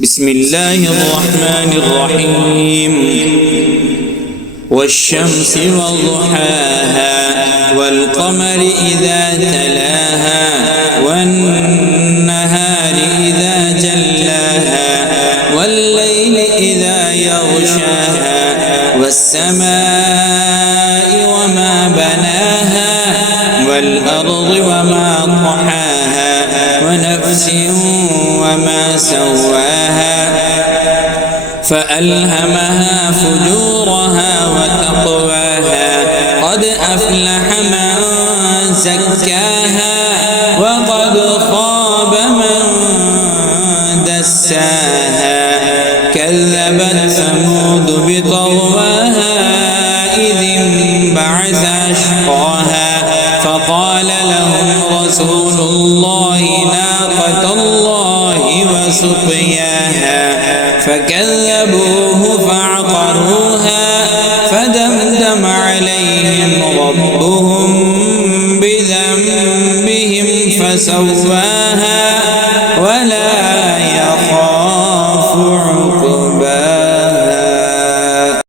بسم الله الرحمن الرحيم والشمس وضحاها والقمر إذا تلاها والنهار إذا جلاها والليل إذا يغشاها والسماء وما بناها والأرض وما طحاها ونفس وما سواها فألهمها فجورها وتقواها قد أفلح من زكاها وقد خاب من دساها كذبت ثمود بطغواها إذ انبعث أشقاها فقال لهم رسول الله ناقة الله وسقياها فكذبوه فعقروها فدمدم عليهم ربهم بذنبهم فسواها